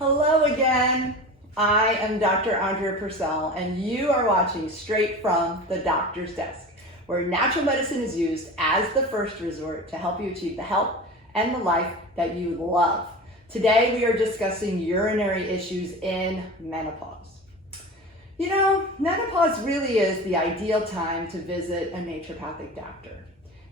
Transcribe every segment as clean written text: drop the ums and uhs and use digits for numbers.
Hello again. I am Dr. Andrea Purcell, and you are watching straight from the doctor's desk, where natural medicine is used as the first resort to help you achieve the health and the life that you love. Today we are discussing urinary issues in menopause. You know, menopause really is the ideal time to visit a naturopathic doctor.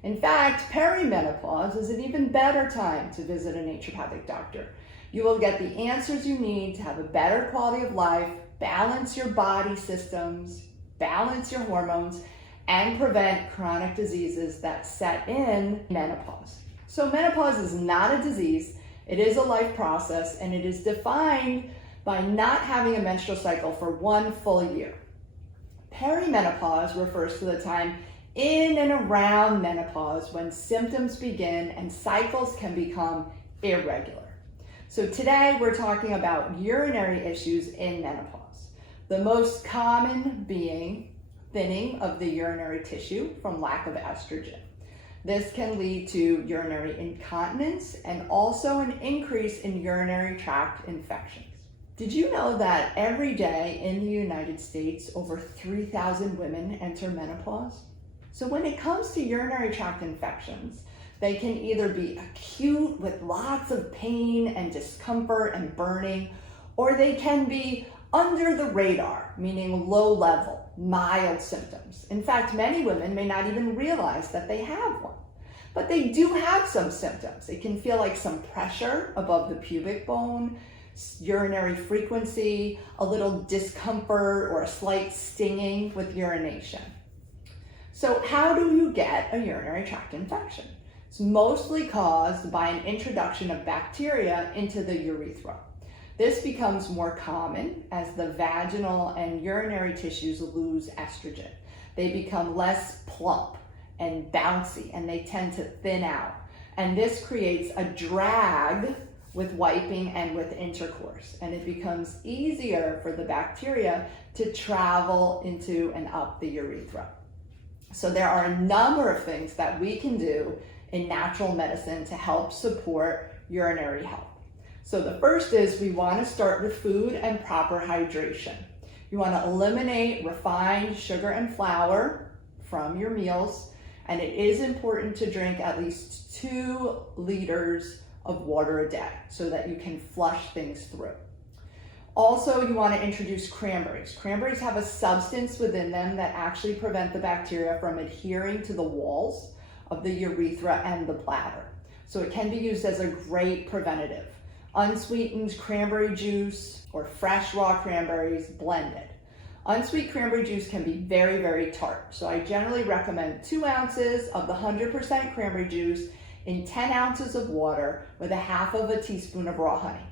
In fact, perimenopause is an even better time to visit a naturopathic doctor. You will get the answers you need to have a better quality of life, balance your body systems, balance your hormones, and prevent chronic diseases that set in menopause. So menopause is not a disease, it is a life process, and it is defined by not having a menstrual cycle for 1 full year. Perimenopause refers to the time in and around menopause when symptoms begin and cycles can become irregular. So today we're talking about urinary issues in menopause. The most common being thinning of the urinary tissue from lack of estrogen. This can lead to urinary incontinence and also an increase in urinary tract infections. Did you know that every day in the United States, over 3,000 women enter menopause? So when it comes to urinary tract infections, they can either be acute with lots of pain and discomfort and burning, or they can be under the radar, meaning low level, mild symptoms. In fact, many women may not even realize that they have one, but they do have some symptoms. It can feel like some pressure above the pubic bone, urinary frequency, a little discomfort, or a slight stinging with urination. So how do you get a urinary tract infection? It's mostly caused by an introduction of bacteria into the urethra. This becomes more common as the vaginal and urinary tissues lose estrogen. They become less plump and bouncy, and they tend to thin out. And this creates a drag with wiping and with intercourse. And it becomes easier for the bacteria to travel into and up the urethra. So there are a number of things that we can do in natural medicine to help support urinary health. So the first is we want to start with food and proper hydration. You want to eliminate refined sugar and flour from your meals, and it is important to drink at least 2 liters of water a day so that you can flush things through. Also, you want to introduce cranberries. Cranberries have a substance within them that actually prevent the bacteria from adhering to the walls of the urethra and the bladder. So it can be used as a great preventative. Unsweetened cranberry juice or fresh raw cranberries blended. Unsweet cranberry juice can be very, very tart. So I generally recommend 2 ounces of the 100% cranberry juice in 10 ounces of water with 1/2 teaspoon of raw honey.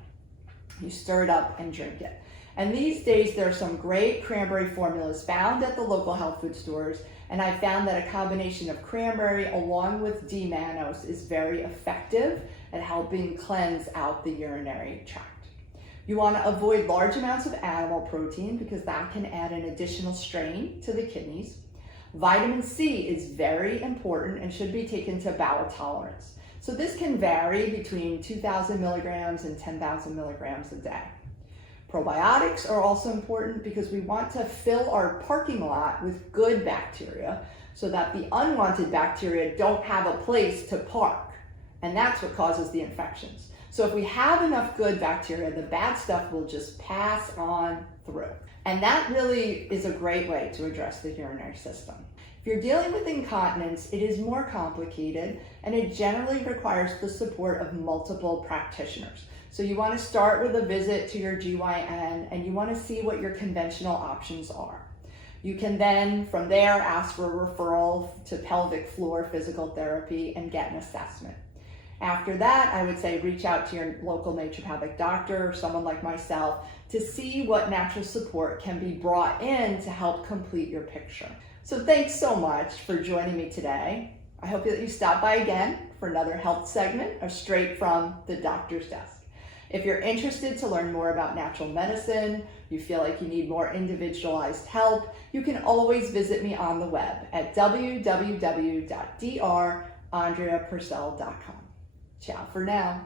You stir it up and drink it. And these days there are some great cranberry formulas found at the local health food stores, and I found that a combination of cranberry along with D-mannose is very effective at helping cleanse out the urinary tract. You want to avoid large amounts of animal protein because that can add an additional strain to the kidneys. Vitamin C is very important and should be taken to bowel tolerance. So this can vary between 2,000 milligrams and 10,000 milligrams a day. Probiotics are also important because we want to fill our parking lot with good bacteria so that the unwanted bacteria don't have a place to park. And that's what causes the infections. So if we have enough good bacteria, the bad stuff will just pass on through. And that really is a great way to address the urinary system. If you're dealing with incontinence, it is more complicated and it generally requires the support of multiple practitioners. So you want to start with a visit to your GYN and you want to see what your conventional options are. You can then, from there, ask for a referral to pelvic floor physical therapy and get an assessment. After that, I would say reach out to your local naturopathic doctor or someone like myself to see what natural support can be brought in to help complete your picture. So thanks so much for joining me today. I hope that you stop by again for another health segment of Straight from the Doctor's Desk. If you're interested to learn more about natural medicine, you feel like you need more individualized help, you can always visit me on the web at www.drandreapurcell.com. Ciao for now.